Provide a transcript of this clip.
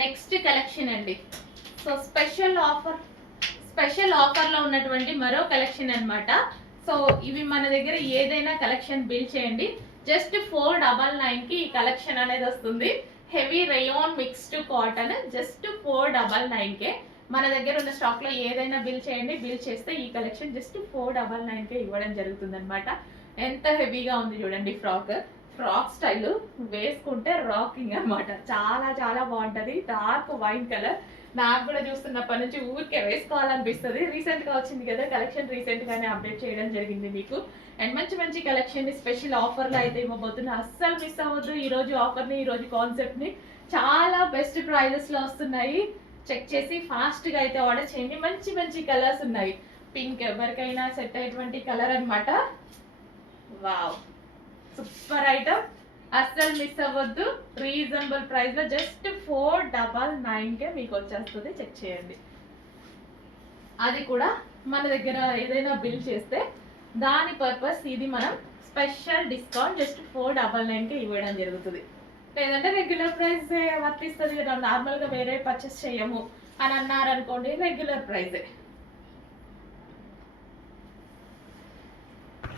Next collection అండి. So special ఆఫర్లో ఉన్నటువంటి మరో కలెక్షన్ అన్నమాట. సో ఇవి మన దగ్గర ఏదైనా కలెక్షన్ బిల్ చేయండి, జస్ట్ 499కి ఈ కలెక్షన్ అనేది వస్తుంది. Heavy rayon mixed cotton, just 499కే. మన దగ్గర ఉన్న స్టాక్ లో ఏదైనా బిల్ చేయండి, బిల్ చేస్తే ఈ కలెక్షన్ జస్ట్ 499కే ఇవ్వడం జరుగుతుంది అనమాట. ఎంత హెవీగా ఉంది చూడండి. ఫ్రాక్ స్టైల్ వేసుకుంటే రాకింగ్ అనమాట. చాలా చాలా బాగుంటది. Dark wine colour. నాకు కూడా చూస్తున్నప్పటి నుంచి ఊరికే వేసుకోవాలనిపిస్తుంది. రీసెంట్ గా వచ్చింది కదా కలెక్షన్, రీసెంట్ గానే అప్డేట్ చేయడం జరిగింది మీకు. అండ్ మంచి మంచి కలెక్షన్ ని స్పెషల్ ఆఫర్ లో అయితే ఇవ్వబోతున్నా. అస్సలు మిస్ అవ్వద్దు ఈ రోజు ఆఫర్ ని, ఈ రోజు కాన్సెప్ట్ ని. చాలా బెస్ట్ ప్రైజెస్ లో వస్తున్నాయి. చెక్ చేసి ఫాస్ట్ గా అయితే ఆర్డర్ చేయండి. మంచి మంచి కలర్స్ ఉన్నాయి. పింక్ ఎవరికైనా సెట్ అయ్యేటువంటి కలర్ అనమాట. Wow, super item. అస్సలు మిస్ అవ్వద్దు. రీజనబుల్ ప్రైస్ లో జస్ట్ 499కే మీకు వచ్చేస్తుంది. చెక్ చేయండి. అది కూడా మన దగ్గర ఏదైనా బిల్ చేస్తే దాని పర్పస్ ఇది మనం స్పెషల్ డిస్కౌంట్ జస్ట్ 499కే ఇవ్వడం జరుగుతుంది. లేదంటే రెగ్యులర్ ప్రైస్ వర్తిస్తుంది. నార్మల్ గా వేరే పర్చేస్ చేయము అని అన్నారనుకోండి, రెగ్యులర్ ప్రైజే.